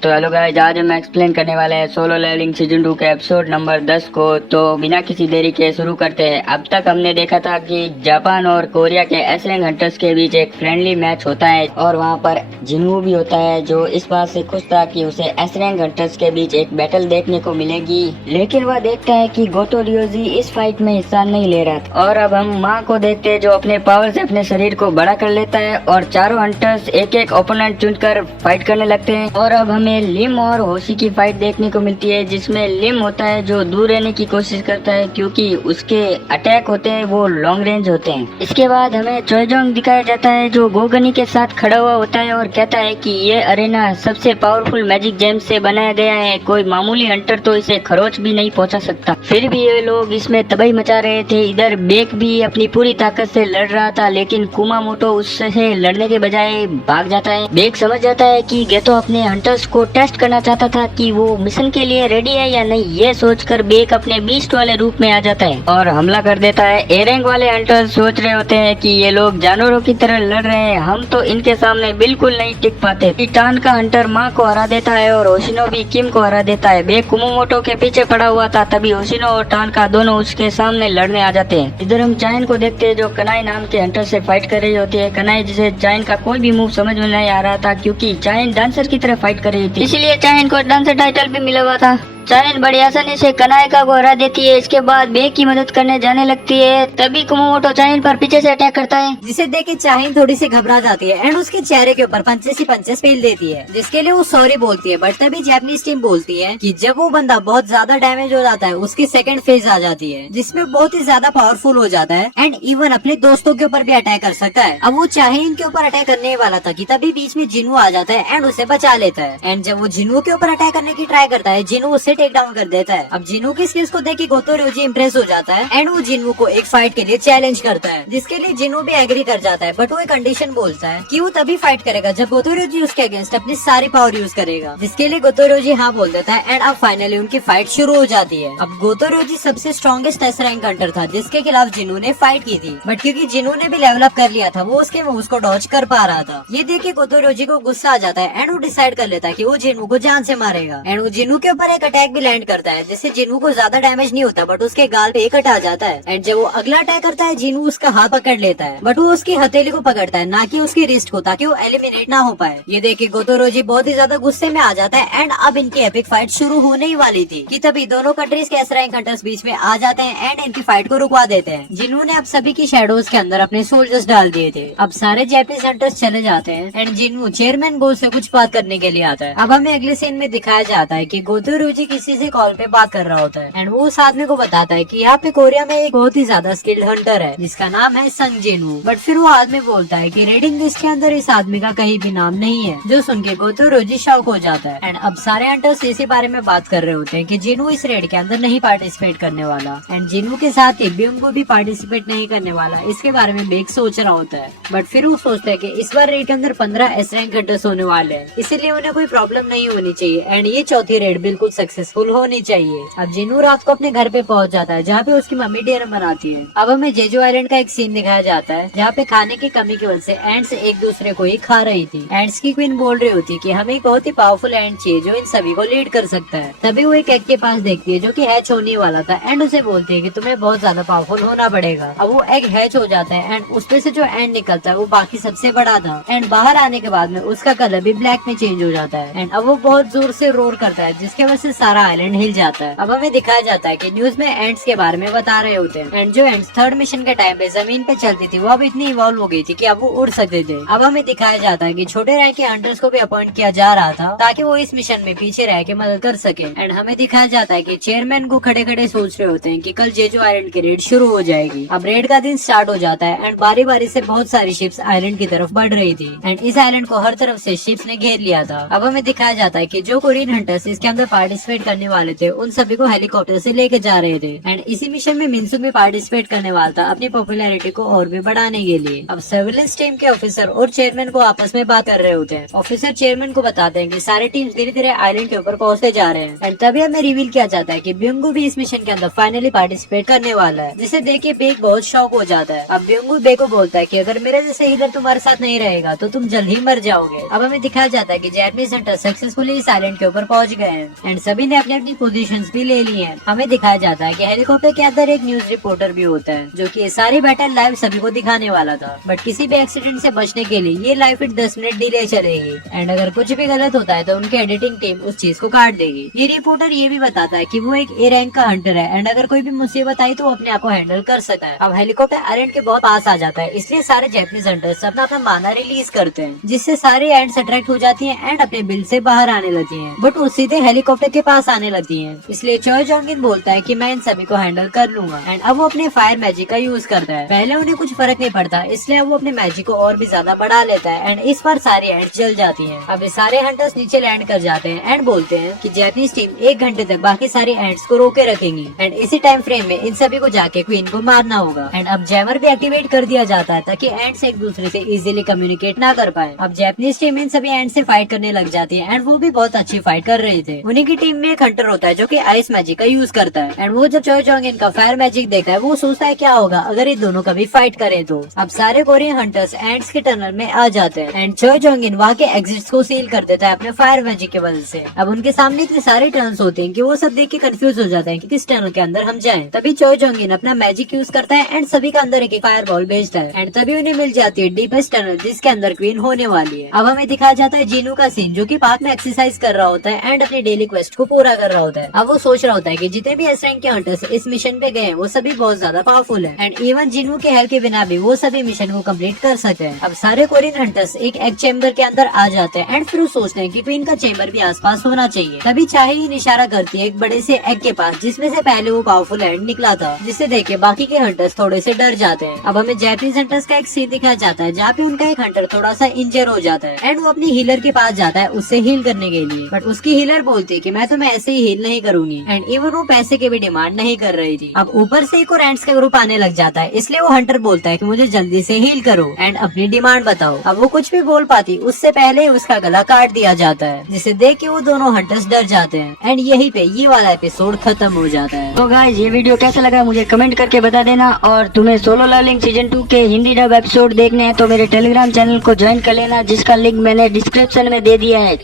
तो hello guys, आज हम एक्सप्लेन करने वाले हैं सोलो लेवलिंग सीजन 2 के एपिसोड नंबर 10 को। तो बिना किसी देरी के शुरू करते हैं। अब तक हमने देखा था कि जापान और कोरिया के एस रैंक हंटर्स के बीच एक फ्रेंडली मैच होता है और वहां पर जिन्हू भी होता है, जो इस बात से खुश था कि उसे एस रैंक हंटर्स के बीच एक बैटल देखने को मिलेगी। लेकिन वह देखता है कि गोतो रियोजी इस फाइट में हिस्सा नहीं ले रहा था। और अब हम माँ को देखते हैं जो अपने पावर से अपने शरीर को बड़ा कर लेता है और चारों हंटर्स एक एक ओपोनेंट चुनकर फाइट करने लगते हैं। और अब हमें लिम और होशी की फाइट देखने को मिलती है, जिसमें लिम होता है जो दूर रहने की कोशिश करता है क्योंकि उसके अटैक होते हैं वो लॉन्ग रेंज होते हैं। इसके बाद हमें चोइजोंग दिखाया जाता है जो गोगनी के साथ खड़ा हुआ होता है और कहता है कि ये अरेना सबसे पावरफुल मैजिक जेम्स से बनाया गया है, कोई मामूली हंटर तो इसे खरोच भी नहीं पहुंचा सकता। फिर भी ये लोग इसमें तबाही मचा रहे थे। इधर बेक भी अपनी पूरी ताकत से लड़ रहा था, लेकिन कुमामोटो उससे लड़ने के बजाय भाग जाता है। बेक समझ जाता है कि गेतो अपने हंटर्स को टेस्ट करना चाहता था कि वो मिशन के लिए रेडी है या नहीं। ये सोचकर बेक अपने बीस्ट वाले रूप में आ जाता है और हमला कर देता है। ए रैंक वाले हंटर्स सोच रहे होते हैं कि ये लोग जानवरों की तरह लड़ रहे हैं, हम तो इनके सामने बिल्कुल नहीं टिक पाते। टान का हंटर माँ को हरा देता है और होशिनो भी किम को हरा देता है। बेक कुमामोटो के पीछे पड़ा हुआ था, तभी होशिनो और टान का दोनों उसके सामने लड़ने आ जाते हैं। इधर हम चाइन को देखते हैं जो कनाई नाम के हंटर से फाइट कर रही होती है। कनाई जिसे चाइन का कोई भी मूव समझ में नहीं आ रहा था क्योंकि चाइन डांसर की तरह फाइट कर रही थी, इसलिए चाइन को डांसर टाइटल भी मिला हुआ था। चाइन बड़ी आसानी से कनायका को हरा देती है। इसके बाद बेक की मदद करने जाने लगती है, तभी कुमामोटो चाइन पर पीछे से अटैक करता है, जिसे देख के चाइन थोड़ी सी घबरा जाती है एंड उसके चेहरे के ऊपर पंचेस फेल देती है, जिसके लिए वो सॉरी बोलती है। बट तभी जापानीज टीम बोलती है कि जब वो बंदा बहुत ज्यादा डैमेज हो जाता है उसकी सेकंड फेज आ जाती है, जिसमें बहुत ही ज्यादा पावरफुल हो जाता है एंड इवन अपने दोस्तों के ऊपर भी अटैक कर सकता है। अब वो चाइन के ऊपर अटैक करने वाला था कि तभी बीच में जिन्हू आ जाता है एंड उसे बचा लेता है। एंड जब वो जिन्हू के ऊपर अटैक करने की ट्राई करता है, जिन्हू उसे टेक डाउन कर देता है। अब जिन्हू की स्किल्स को देख के गोतो रियोजी इम्प्रेस हो जाता है एंड वो जिन्हू को एक फाइट के लिए चैलेंज करता है, जिसके लिए जिन्हू भी एग्री कर जाता है। बट वो एक कंडीशन बोलता है कि वो तभी फाइट करेगा जब गोतो रियोजी उसके अगेंस्ट अपनी सारी पावर यूज करेगा, जिसके लिए गोतो रियोजी हाँ बोल देता है। एंड अब फाइनली उनकी फाइट शुरू हो जाती है। अब गोतो रियोजी सबसे स्ट्रॉन्गेस्ट एस रैंक हंटर था जिसके खिलाफ जिन्हू ने फाइट की थी, बट क्योंकि जिन्हू ने भी लेवल अप कर लिया था वो उसके मूव्स को डॉज कर पा रहा था। ये देख के गोतो रियोजी को गुस्सा आ जाता है एंड वो डिसाइड कर लेता है कि वो जिन्हू को जान से मारेगा। एंड वो जिन्हू के ऊपर एक अटैक भी लैंड करता है, जिससे जिन्हू को ज्यादा डैमेज नहीं होता बट उसके गाल पे एक कट आ जाता है। एंड जब वो अगला अटैक करता है जिन्हू उसका हाथ पकड़ लेता है, बट वो उसकी हथेली को पकड़ता है, ना कि उसकी रिस्ट को, ताकि वो एलिमिनेट ना हो पाए। ये देख के गोतो रियोजी बहुत ही ज्यादा गुस्से में आ जाता है। एंड अब इनकी एपिक फाइट शुरू होने ही वाली थी कि तभी दोनों कंट्रीज के एस रैंक हंटर्स बीच में आ जाते हैं एंड इनकी फाइट को रुकवा देते हैं। जिन्होंने अब सभी की शैडोज के अंदर अपने सोल्जर्स डाल दिए थे। अब सारे जापानीज हंटर्स चले जाते हैं एंड जिन्हू चेयरमैन गो से कुछ बात करने के लिए आता है। अब हमें अगले सीन में दिखाया जाता है कि गोतो रियोजी किसी से कॉल पे बात कर रहा होता है एंड वो उस आदमी को बताता है कि यहाँ पे कोरिया में एक बहुत ही ज्यादा स्किल्ड हंटर है जिसका नाम है संग जिन्हू। बट फिर वो आदमी बोलता है कि रेडिंग लिस्ट के अंदर इस आदमी का कहीं भी नाम नहीं है, जो सुन के गोतो रियोजी शॉक हो जाता है। एंड अब सारे हंटर्स इसी बारे में बात कर रहे होते हैं कि जिन्हू इस रेड के अंदर नहीं पार्टिसिपेट करने वाला एंड जिन्हू के साथ इबियम को भी पार्टिसिपेट नहीं करने वाला। इसके बारे में बेक सोच रहा होता है, बट फिर वो सोचता है कि इस बार रेड के अंदर 15 एस रैंक हंटर्स होने वाले हैं, इसीलिए उन्हें कोई प्रॉब्लम नहीं होनी चाहिए एंड ये चौथी रेड बिल्कुल सक्सेसफुल होनी चाहिए। अब जिन्हू रात को अपने घर पे पहुंच जाता है जहाँ पे उसकी मम्मी डिनर बनाती है। अब हमें जेजू आइलैंड का एक सीन दिखाया जाता है जहाँ पे खाने की कमी की वजह से एंड्स एक दूसरे को ही खा रही थी। एंड्स की क्वीन बोल रही होती है कि हमें एक बहुत ही पावरफुल एंड चाहिए जो इन सभी को लीड कर सकता है। तभी वो एक एग के पास देखती है जो कि हैच होने वाला था एंड उसे बोलती है कि तुम्हें बहुत ज्यादा पावरफुल होना पड़ेगा। अब वो एग हैच हो जाता है एंड उसमें से जो एंड निकलता है वो बाकी सबसे बड़ा था एंड बाहर आने के बाद में उसका कलर भी ब्लैक में चेंज हो जाता है एंड अब वो बहुत जोर से रोर करता है जिसकी वजह से सारा आइलैंड हिल जाता है। अब हमें दिखाया जाता है कि न्यूज में एंड्स के बारे में बता रहे होते हैं एंड जो एंड्स थर्ड मिशन के टाइम पे जमीन पे चलती थी वो अब इतनी इवॉल्व हो गई थी कि अब वो उड़ सकते थे। अब हमें दिखाया जाता है कि छोटे रैंक के हंटर्स को भी अपॉइंट किया जा रहा था ताकि वो इस मिशन में पीछे रह के मदद कर सके। एंड हमें दिखाया जाता है कि चेयरमैन को खड़े खड़े सोच रहे होते हैं कि कल जेजू आइलैंड की रेड शुरू हो जाएगी। अब रेड का दिन स्टार्ट हो जाता है एंड बारी बारी से बहुत सारी शिप्स आइलैंड की तरफ बढ़ रही थी एंड इस आइलैंड को हर तरफ से शिप्स ने घेर लिया था। अब हमें दिखाया जाता है कि जो कोरियन हंटर्स इसके अंदर पार्टिसिपेट पार्टिसिपेट करने वाले थे उन सभी को हेलीकॉप्टर से लेके जा रहे थे। एंड इसी मिशन में मिनसुक भी पार्टिसिपेट करने वाला था अपनी पॉपुलैरिटी को और भी बढ़ाने के लिए। अब सर्विलेंस टीम के ऑफिसर और चेयरमैन को आपस में बात कर रहे होते हैं। ऑफिसर चेयरमैन को बताते हैं कि सारे टीम्स धीरे धीरे आइलैंड के ऊपर पहुंचते जा रहे हैं। एंड तभी हमें रिवील किया जाता है कि ब्योंगू भी इस मिशन के अंदर फाइनली पार्टिसिपेट करने वाला है, जिसे देख के बेक बहुत शॉक हो जाता है। अब ब्योंगू बे को बोलता है कि अगर मेरे जैसे हीलर तुम्हारे साथ नहीं रहेगा तो तुम जल्द ही मर जाओगे। अब हमें दिखाया जाता है कि जैपनीज हंटर सक्सेसफुली इस आइलैंड के ऊपर पहुंच गए हैं एंड सभी ने अपनी अपनी पोजीशंस भी ले ली हैं। हमें दिखाया जाता है कि हेलीकॉप्टर के अंदर एक न्यूज रिपोर्टर भी होता है जो कि ये सारी बैटल लाइव सभी को दिखाने वाला था, बट किसी भी एक्सीडेंट से बचने के लिए ये लाइव फिट 10 मिनट डिले चलेगी। एंड अगर कुछ भी गलत होता है तो उनकी एडिटिंग टीम उस चीज को काट देगी। ये रिपोर्टर ये भी बताता है कि वो एक ए रैंक का हंटर है एंड अगर कोई भी मुसीबत आई तो वो अपने आप को हैंडल कर सकता है। अब हेलीकॉप्टर आइलैंड के बहुत पास आ जाता है, इसलिए सारे जैपनीज हंटर्स अपना अपना माना रिलीज करते हैं, जिससे सारे एंड्स अट्रैक्ट हो जाती हैं एंड अपने बिल से बाहर आने लगती हैं, बट वो सीधे हेलीकॉप्टर के पास आने लगती हैं। इसलिए चॉय जोंगिन बोलता है कि मैं इन सभी को हैंडल कर लूंगा एंड अब वो अपने फायर मैजिक का यूज करता है। पहले उन्हें कुछ फर्क नहीं पड़ता, इसलिए वो अपने मैजिक को और भी ज्यादा बढ़ा लेता है एंड इस बार सारी एंड्स जल जाती हैं। अब ये सारे हंटर्स नीचे लैंड कर जाते हैं एंड बोलते हैं कि जैपनीज टीम 1 घंटे तक बाकी सारी एंड्स को रोके रखेंगी एंड इसी टाइम फ्रेम में इन सभी को जाके क्वीन को मारना होगा। एंड अब जैमर भी एक्टिवेट कर दिया जाता है ताकि एंड्स एक दूसरे से इजीली कम्युनिकेट ना कर पाए। अब जैपनीज टीम इन सभी एंड से फाइट करने लग जाती है एंड वो भी बहुत अच्छी फाइट कर रहे थे। उन्हीं की टीम में एक हंटर होता है जो कि आइस मैजिक का यूज करता है एंड वो जब चॉय जोंगिन का फायर मैजिक देखता है वो सोचता है क्या होगा अगर ये दोनों कभी फाइट करें तो। अब सारे कोरियन हंटर्स एंड्स के टनल में आ जाते हैं एंड चॉय जोंगिन वहाँ के एग्जिट्स को सील कर देता है अपने फायर मैजिक की वजह से। अब उनके सामने इतने सारे टनल्स होते हैं कि वो सब देख के कंफ्यूज हो जाते हैं कि किस टनल के अंदर हम जाएं। तभी चॉय जोंगिन अपना मैजिक यूज करता है एंड सभी का अंदर एक फायर बॉल भेजता है एंड तभी उन्हें मिल जाती है डीपेस्ट टनल जिसके अंदर क्वीन होने वाली है। अब हमें दिखाया जाता है जीनू का सीन जो कि पार्क में एक्सरसाइज कर रहा होता है एंड अपनी डेली क्वेस्ट को पूरा कर रहा होता है। अब वो सोच रहा होता है कि जितने भी एस रैंक के हंटर्स इस मिशन पे गए हैं वो सभी बहुत ज्यादा पावरफुल है एंड इवन जीनू के हेल्प के बिना भी वो सभी मिशन को कंप्लीट कर सकते हैं। अब सारे कोरियन हंटर्स एक एग चेम्बर के अंदर आ जाते हैं एंड फिर वो सोचते हैं कि क्वीन का चेम्बर भी आसपास होना चाहिए। तभी चाहे इशारा करती है एक बड़े से एग के पास जिसमें से पहले वो पावरफुल एंड निकला था, जिसे देख के बाकी के हंटर्स थोड़े से डर जाते हैं। अब हमें जैपनीज हंटर्स का एक सीन दिखाया जाता है जहाँ पे उनका एक हंटर थोड़ा सा इंजर हो जाता है एंड वो अपनी हीलर के पास जाता है उससे हील करने के लिए, बट उसकी हीलर बोलती है कि मैं तुम्हें ऐसे ही हील नहीं करूंगी एंड इवन वो पैसे के भी डिमांड नहीं कर रही थी। अब ऊपर से एक और एंड्स का ग्रुप आने लग जाता है, इसलिए वो हंटर बोलता है कि मुझे जल्दी से हील करो एंड अपनी डिमांड बताओ। अब वो कुछ भी बोल पाती उससे पहले उसका गला काट दिया जाता है, जिसे देख के वो दोनों हंटर्स डर जाते हैं एंड यहीं पे ये वाला एपिसोड खत्म हो जाता है। तो गाइस ये वीडियो कैसा लगा मुझे कमेंट करके बता देना, और तुम्हें सोलो लेवलिंग सीजन 2 के हिंदी डब एपिसोड देखने हैं तो मेरे टेलीग्राम चैनल को ज्वाइन कर लेना जिसका लिंक मैंने डिस्क्रिप्शन में दे दिया है।